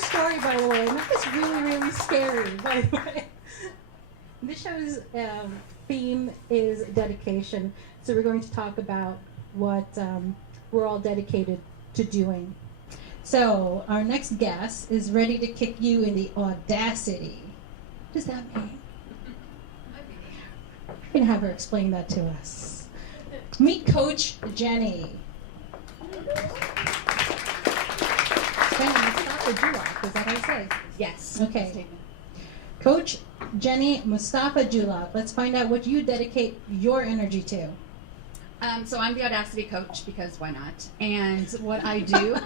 story, by the way, and that was really, really scary, by the way. This show's theme is dedication, so we're going to talk about what we're all dedicated to doing. So our next guest is ready to kick you in the Audacity. What does that mean? We're going to have her explain that to us. Meet Coach Jennie. Jennie Mustafa-Julock, is that how you say? Yes. Okay. Coach Jennie Mustafa-Julock, let's find out what you dedicate your energy to. So I'm the Audacity coach because why not? And what I do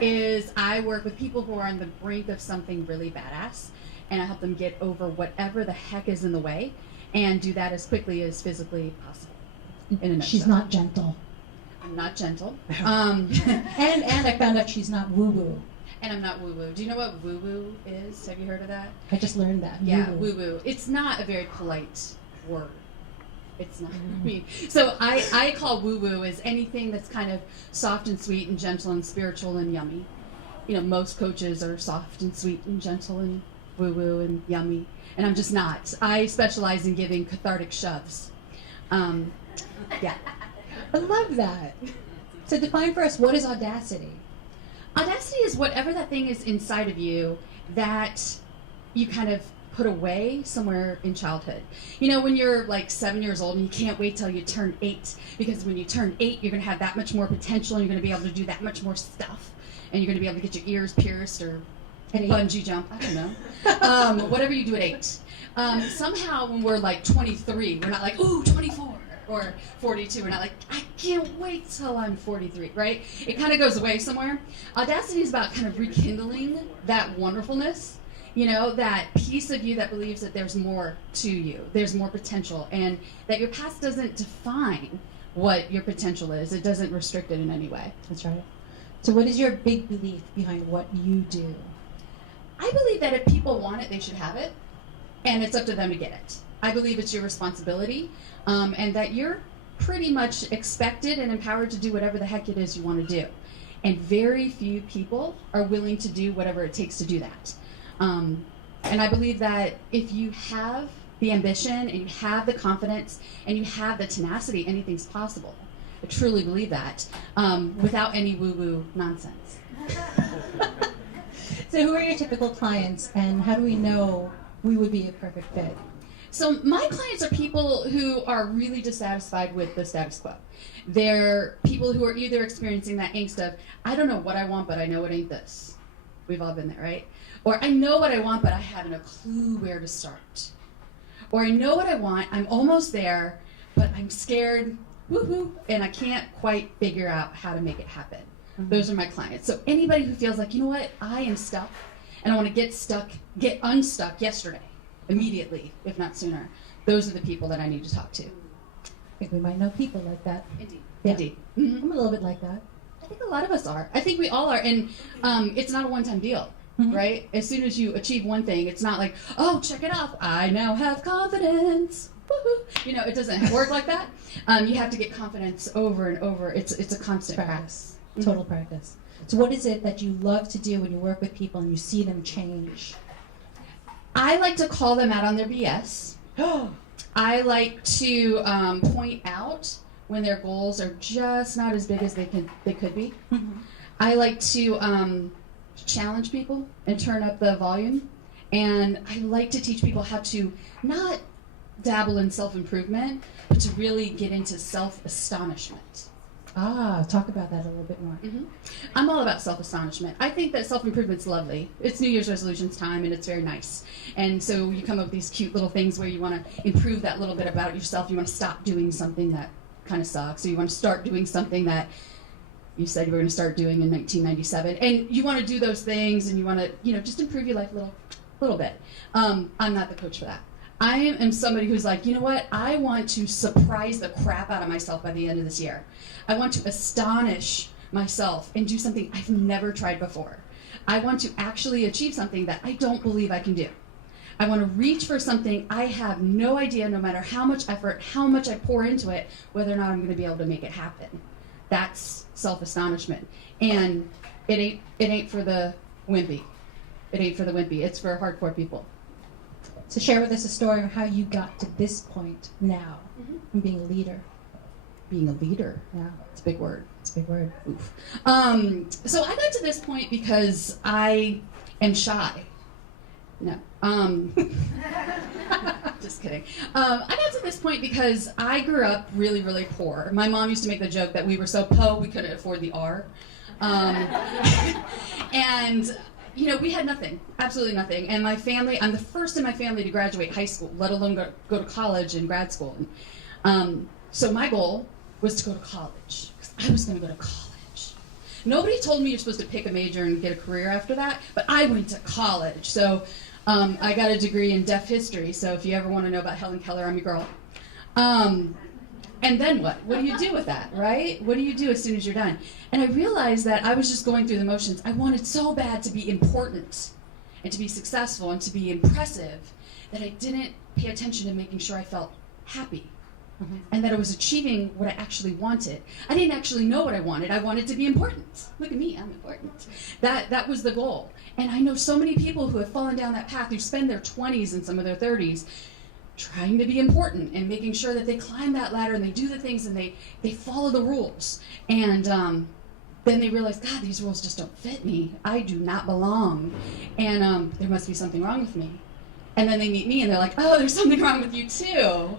is I work with people who are on the brink of something really badass, and I help them get over whatever the heck is in the way and do that as quickly as physically possible. In a nutshell. She's not gentle. I'm not gentle. And I found out she's not woo-woo. And I'm not woo-woo. Do you know what woo-woo is? Have you heard of that? I just learned that. Yeah, Woo-woo. woo-woo. It's not a very polite word. It's not. I mean, so I call woo-woo as anything that's kind of soft and sweet and gentle and spiritual and yummy. You know, most coaches are soft and sweet and gentle and woo-woo and yummy, and I'm just not. I specialize in giving cathartic shoves. Yeah. I love that. So define for us, what is Audacity? Audacity is whatever that thing is inside of you that you kind of put away somewhere in childhood. You know, when you're like 7 years old and you can't wait till you turn 8, because when you turn 8, you're going to have that much more potential, and you're going to be able to do that much more stuff, and you're going to be able to get your ears pierced or bungee jump, I don't know. Whatever you do at 8. Somehow when we're like 23, we're not like, ooh, 24. Or 42, we're not like, I can't wait till I'm 43, right? It kind of goes away somewhere. Audacity is about kind of rekindling that wonderfulness, you know, that piece of you that believes that there's more to you, there's more potential, and that your past doesn't define what your potential is. It doesn't restrict it in any way. That's right. So what is your big belief behind what you do? I believe that if people want it, they should have it, and it's up to them to get it. I believe it's your responsibility, and that you're pretty much expected and empowered to do whatever the heck it is you want to do. And very few people are willing to do whatever it takes to do that. And I believe that if you have the ambition and you have the confidence and you have the tenacity, anything's possible. I truly believe that, without any woo-woo nonsense. So who are your typical clients, and how do we know we would be a perfect fit? So my clients are people who are really dissatisfied with the status quo. They're people who are either experiencing that angst of, I don't know what I want, but I know it ain't this. We've all been there, right? Or I know what I want, but I haven't a clue where to start. Or I know what I want, I'm almost there, but I'm scared, woohoo, and I can't quite figure out how to make it happen. Mm-hmm. Those are my clients. So anybody who feels like, you know what, I am stuck, and I want to get unstuck yesterday, immediately, if not sooner. Those are the people that I need to talk to. I think we might know people like that. Indeed. Yeah. Indeed. Mm-hmm. I'm a little bit like that. I think a lot of us are. I think we all are, and it's not a one-time deal, right? As soon as you achieve one thing, it's not like, oh, check it off, I now have confidence. Woohoo. You know, it doesn't work like that. You have to get confidence over and over. It's a constant practice. Total practice. So what is it that you love to do when you work with people and you see them change? I like to call them out on their BS. I like to point out when their goals are just not as big as they could be. Mm-hmm. I like to challenge people and turn up the volume. And I like to teach people how to not dabble in self-improvement, but to really get into self-astonishment. Talk about that a little bit more. Mm-hmm. I'm all about self-astonishment. I think that self-improvement's lovely. It's New Year's resolutions time, and it's very nice. And so you come up with these cute little things where you want to improve that little bit about yourself. You want to stop doing something that kind of sucks, or you want to start doing something that you said you were going to start doing in 1997. And you want to do those things, and you want to, just improve your life a little bit. I'm not the coach for that. I am somebody who's like, you know what? I want to surprise the crap out of myself by the end of this year. I want to astonish myself and do something I've never tried before. I want to actually achieve something that I don't believe I can do. I want to reach for something I have no idea, no matter how much effort, how much I pour into it, whether or not I'm going to be able to make it happen. That's self-astonishment. And it ain't for the wimpy. It ain't for the wimpy. It's for hardcore people. So share with us a story of how you got to this point now, in being a leader. Being a leader. Yeah, It's a big word. it's a big word. Oof. So I got to this point because I am shy. No. Just kidding. I got to this point because I grew up really, really poor. My mom used to make the joke that we were so po we couldn't afford the R. And, you know, we had nothing, absolutely nothing. And my family, I'm the first in my family to graduate high school, let alone go to college and grad school. So my goal was to go to college, because I was going to go to college. Nobody told me you're supposed to pick a major and get a career after that, but I went to college. So I got a degree in deaf history, so if you ever want to know about Helen Keller, I'm your girl. And then what? What do you do with that, right? What do you do as soon as you're done? And I realized that I was just going through the motions. I wanted so bad to be important and to be successful and to be impressive that I didn't pay attention to making sure I felt happy. And that I was achieving what I actually wanted. I didn't actually know what I wanted. I wanted to be important. Look at me, I'm important. That was the goal. And I know so many people who have fallen down that path, who spend their 20s and some of their 30s trying to be important and making sure that they climb that ladder and they do the things and they follow the rules. And then they realize, God, these rules just don't fit me. I do not belong. And there must be something wrong with me. And then they meet me and they're like, oh, there's something wrong with you too.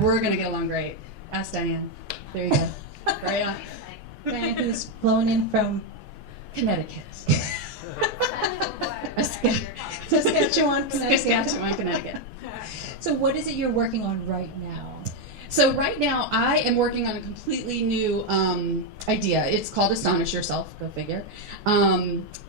We're going to get along great. Ask Diane. There you go. Right on. Diane, who's flown in from Connecticut. Saskatchewan, Connecticut. Saskatchewan, Connecticut. So what is it you're working on right now? So right now, I am working on a completely new idea. It's called Astonish Yourself, go figure.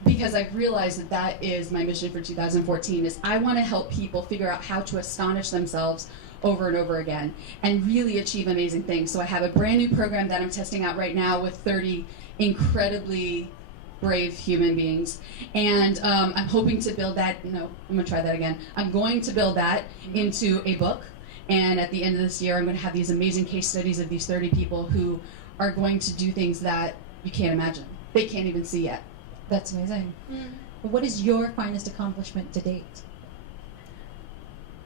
Because I've realized that that is my mission for 2014, is I want to help people figure out how to astonish themselves over and over again and really achieve amazing things. So I have a brand new program that I'm testing out right now with 30 incredibly brave human beings. And I'm hoping to build that, no, I'm going to try that again. I'm going to build that into a book. And at the end of this year, I'm going to have these amazing case studies of these 30 people who are going to do things that you can't imagine. They can't even see yet. That's amazing. What is your finest accomplishment to date?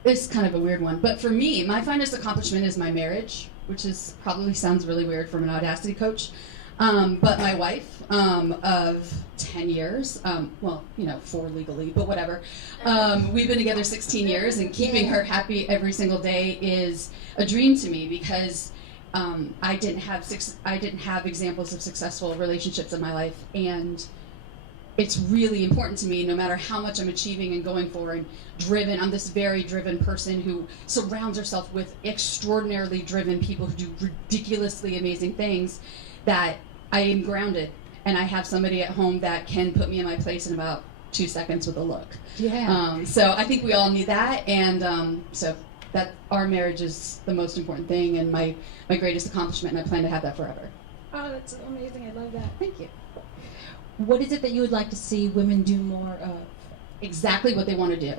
It's kind of a weird one. But for me, my finest accomplishment is my marriage, which is probably sounds really weird from an Audacity coach. But my wife of 10 years, well, you know, 4 legally, but whatever. We've been together 16 years, and keeping her happy every single day is a dream to me, because I didn't have examples of successful relationships in my life, and it's really important to me, no matter how much I'm achieving and going for and driven. I'm this very driven person who surrounds herself with extraordinarily driven people who do ridiculously amazing things, that I am grounded, and I have somebody at home that can put me in my place in about 2 seconds with a look. Yeah. So I think we all need that, and so that our marriage is the most important thing and my greatest accomplishment, and I plan to have that forever. Oh, that's amazing. I love that. Thank you. What is it that you would like to see women do more of? Exactly what they want to do,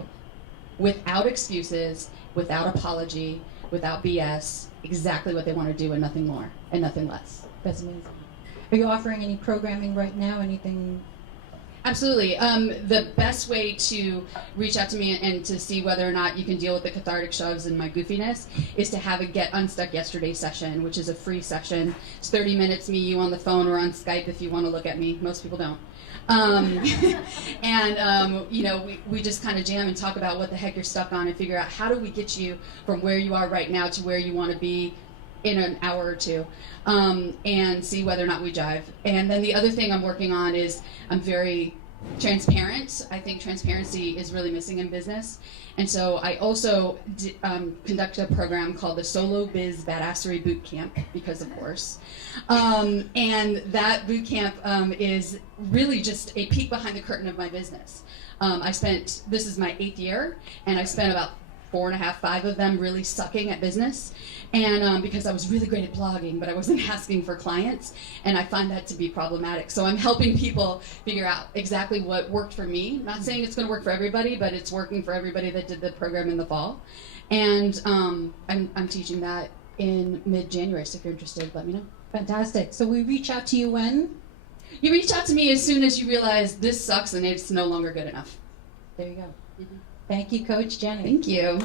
without excuses, without apology, without BS. Exactly what they want to do, and nothing more and nothing less. That's amazing. Are you offering any programming right now? Anything? Absolutely. The best way to reach out to me and to see whether or not you can deal with the cathartic shoves and my goofiness is to have a Get Unstuck Yesterday session, which is a free session. It's 30 minutes, me, you on the phone or on Skype if you want to look at me. Most people don't. You know, we just kind of jam and talk about what the heck you're stuck on and figure out how do we get you from where you are right now to where you want to be in an hour or two, and see whether or not we jive. And then the other thing I'm working on is I'm very transparent. I think transparency is really missing in business. And so I also conduct a program called the Solo Biz Badassery Boot Camp, because of course. And that boot camp is really just a peek behind the curtain of my business. This is my 8th year, and I spent about 4.5, 5 of them really sucking at business, and because I was really great at blogging, but I wasn't asking for clients, and I find that to be problematic. So I'm helping people figure out exactly what worked for me. Not saying it's going to work for everybody, but it's working for everybody that did the program in the fall. And I'm teaching that in mid-January, so if you're interested, let me know. Fantastic. So we reach out to you when? You reach out to me as soon as you realize this sucks and it's no longer good enough. There you go. Thank you, Coach Jennie. Thank you.